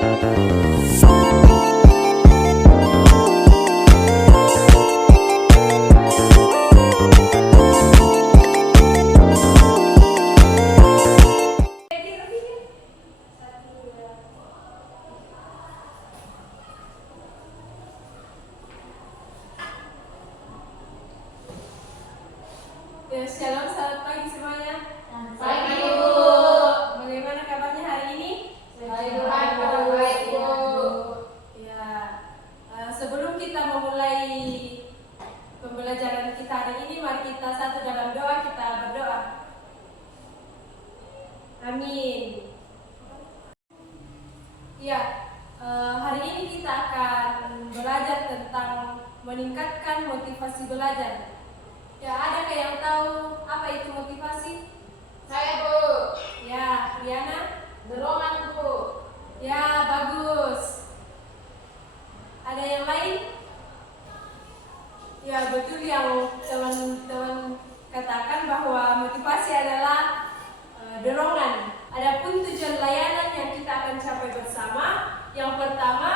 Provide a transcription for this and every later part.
Ya, shalom, selamat pagi semuanya. Pagi, Bu. Bagaimana kabarnya hari ini? Baik, baik, Bu. Ya, sebelum kita memulai pembelajaran kita hari ini, mari kita satu dalam doa, kita berdoa. Amin. Ya, hari ini kita akan belajar tentang meningkatkan motivasi belajar. Ya, adakah yang tahu apa itu motivasi? Saya, Bu. Ya, Riana? Dorongan, Bu. Ya, bagus. Ada yang lain? Ya, betul yang teman-teman katakan bahwa motivasi adalah dorongan. Adapun tujuan layanan yang kita akan capai bersama, yang pertama,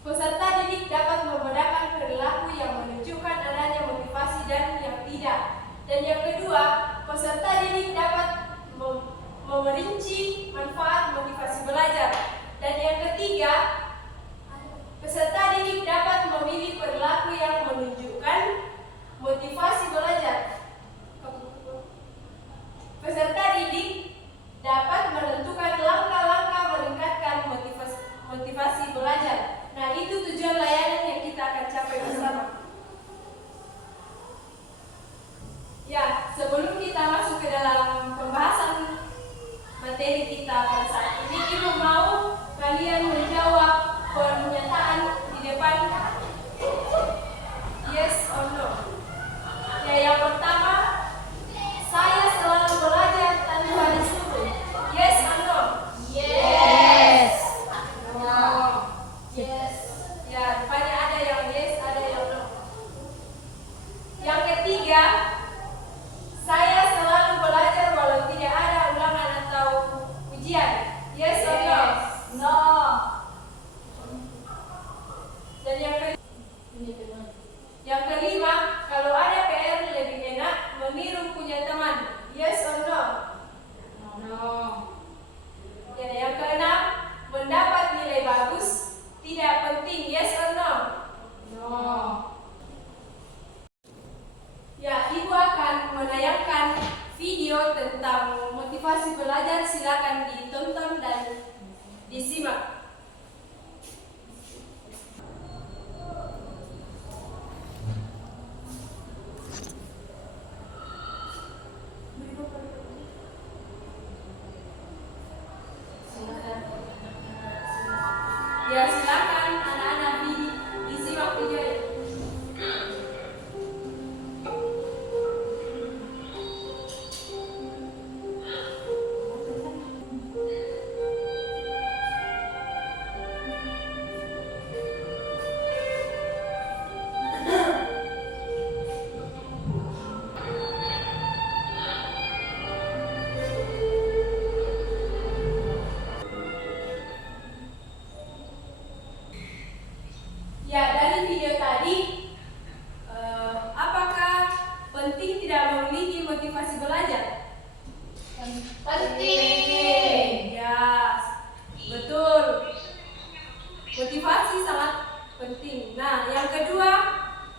peserta didik dapat membedakan perilaku yang menunjukkan adanya motivasi dan yang tidak. Dan yang kedua, peserta didik dapat memerinci manfaat motivasi belajar. Dan yang ketiga, peserta didik dapat memilih perilaku yang menunjukkan motivasi belajar. Peserta didik dapat menentukan langkah-langkah meningkatkan motivasi belajar. Nah, itu tujuan layanan yang kita akan capai bersama. Ya, sebelum kita masuk ke dalam pembahasan materi kita pada saat ini, Ibu mau kalian menjawab pernyataan di depan yes or no. Ya, yang pertama, saya selalu belajar tanpa disuruh. Yes or no? Yes. No. Yes. Ya, rupanya ada yang yes, ada yang no. Yang ketiga, saya selalu belajar walau tidak ada ulangan atau ujian. Yes or no? No. Dan yang kelima, kalau ada PR lebih enak meniru punya teman. Yes or no? No. Ya, yang keenam, mendapat nilai bagus tidak penting. Yes or no? No. Ya, Ibu akan menayangkan video tentang motivasi belajar. Silakan ditonton dan disimak. Ya, silakan anak-anak disimak videonya. Ya, dari video tadi, apakah penting tidak memiliki motivasi belajar? Penting. Ya, betul. Motivasi sangat penting. Nah, yang kedua,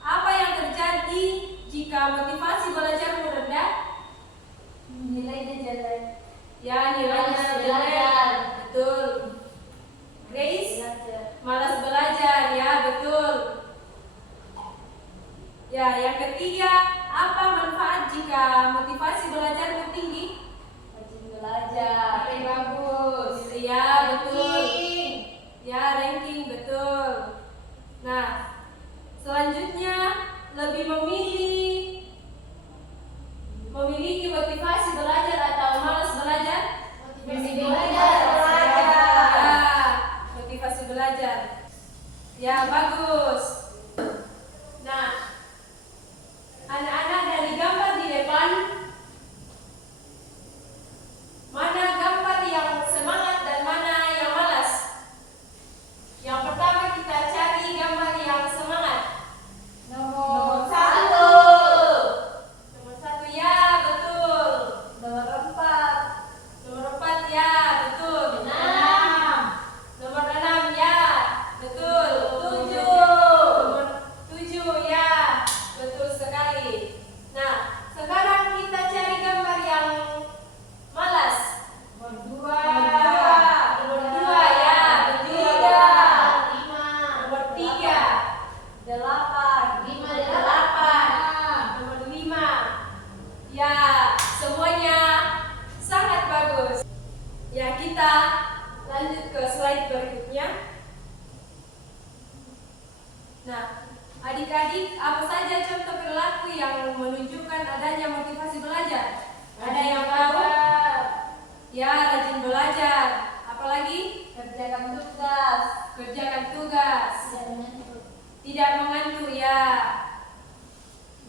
apa yang terjadi jika motivasi belajar rendah? Nilainya jelek. Ya, nilainya Malas jelek. belajar. Betul. Grace? Belajar. Malas belajar, ya betul. Ya, yang ketiga, apa manfaat jika motivasi belajar tinggi? Rajin belajar. Nilai bagus. Ya, betul. Ranking. Ya, ranking, betul. Nah, selanjutnya lebih memiliki motivasi belajar atau malas belajar? Motivasi belajar. Ya, motivasi belajar. Ya, bagus. Nah, anak-anak dari gambar di depan, mana gambar yang semangat dan mana yang malas? lanjut ke slide berikutnya. Nah, adik-adik, apa saja contoh perilaku yang menunjukkan adanya motivasi belajar? Ada yang tahu? Ya, rajin belajar. Apalagi? Kerjakan tugas. Kerjakan tugas. Tidak mengantuk, ya.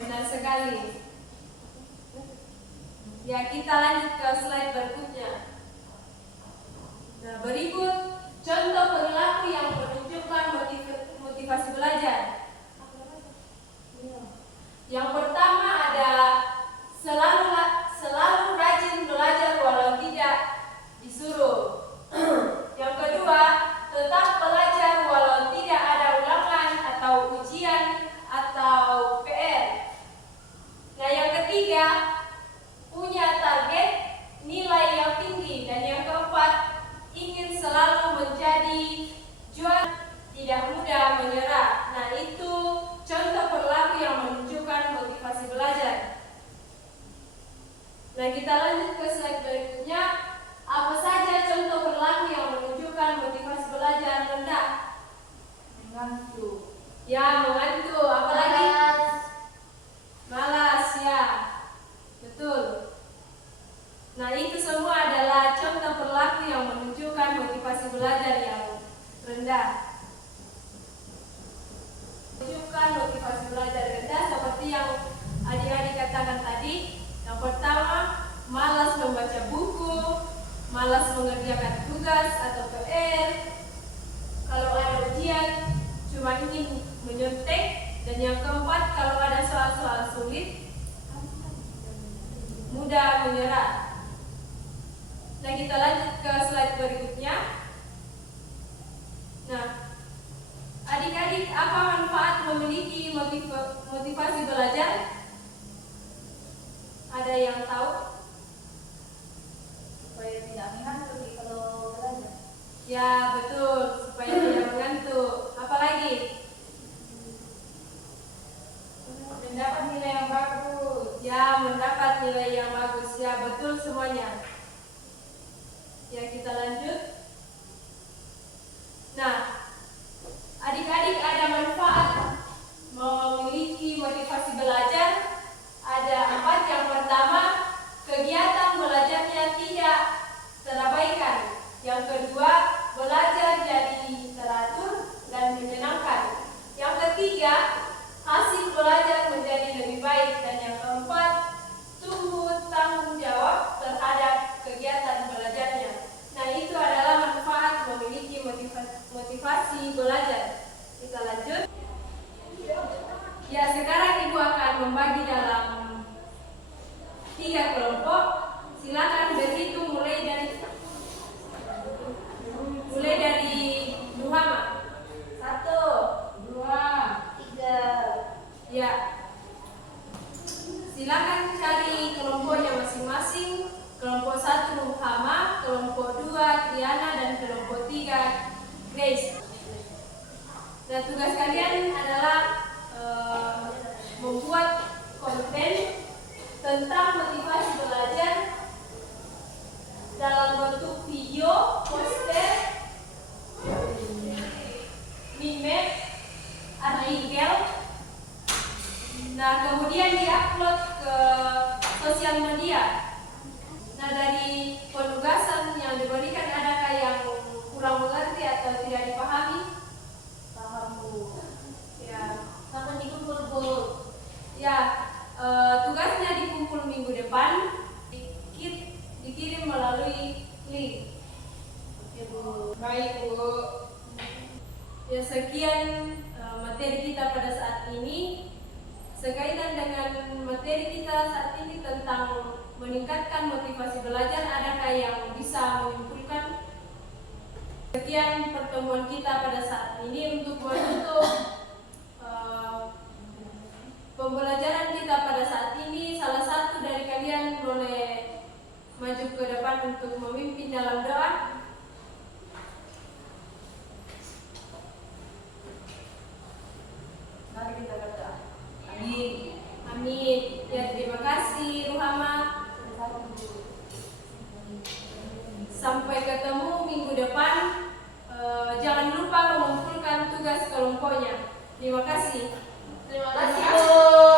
Benar sekali. Ya, kita lanjut ke slide berikutnya. Nah, berikut contoh perilaku yang menunjukkan motivasi belajar. Yang pertama ada selalu rajin belajar walau tidak disuruh. Yang kedua, tetap belajar walau tidak ada ulangan atau ujian atau PR. Nah, yang ketiga, punya target nilai yang tinggi. Dan yang keempat, ingin selalu menjadi juara, tidak mudah menyerah. Nah, itu contoh perilaku yang menunjukkan motivasi belajar. Nah, kita lanjut ke slide berikutnya. Apa saja contoh perilaku yang menunjukkan motivasi belajar rendah? Mengantuk. Ya, mengantuk. Apalagi? Malas, ya. Betul. Nah, itu semua adalah contoh perilaku yang menunjukkan motivasi belajar yang rendah. Menunjukkan motivasi belajar rendah seperti yang adik-adik katakan tadi. Yang pertama, malas membaca buku, malas mengerjakan tugas atau PR. Kalau ada ujian, cuma ingin menyontek. Dan yang keempat, kalau ada soal-soal sulit, mudah menyerah. Nah, kita lanjut ke slide berikutnya. Nah, adik-adik, apa manfaat memiliki motivasi belajar? Ada yang tahu? Supaya tidak mengantuk kalau belajar. Ya, betul, supaya tidak mengantuk. Apalagi? Mendapat nilai yang bagus. Ya, mendapat nilai yang bagus. Ya, betul semuanya. Ya, kita lanjut. Nah, adik-adik, ada manfaat memiliki motivasi belajar. Ada 4. Yang pertama, kegiatan belajarnya tidak terabaikan. Yang kedua, belajar jadi teratur dan menyenangkan. Yang ketiga, hasil belajar menjadi lebih baik. Dan yang keempat, tumbuh tanggung jawab terhadap kegiatan belajarnya. Nah, itu adalah manfaat memiliki motivasi belajar. Kita lanjut. Ya, sekarang Ibu akan membagi dalam 3 kelompok. Silakan berhitung mulai dari Muhammad. 1, 2, 3. Ya. Silakan cari kelompoknya masing-masing. Kelompok 1 Muhammad, kelompok 2 Triana, dan kelompok 3 Grace. Dan tugas kalian adalah membuat konten tentang motivasi belajar dalam bentuk video, poster, meme, artikel. Nah, kemudian diupload ke sosial media. Nah, dari penugasan yang diberikan, adakah yang kurang mengerti atau tidak dipahami? Paham, Bu. Ya, Kapan dikumpul, Bu? ya. Tugasnya dikumpul minggu depan, dikirim melalui link. Oke, Bu. Baik, Bu. Ya, sekian materi kita pada saat ini. Sekaitan dengan materi kita saat ini tentang meningkatkan motivasi belajar, adakah yang bisa menyimpulkan? Sekian pertemuan kita pada saat ini. Untuk menutup pembelajaran kita pada saat ini, salah satu dari kalian boleh maju ke depan untuk memimpin dalam doa. Mari kita berdoa. Amin. Amin. Ya, terima kasih Ruhama. Sampai ketemu kelompoknya. Terima kasih. Terima kasih Bu.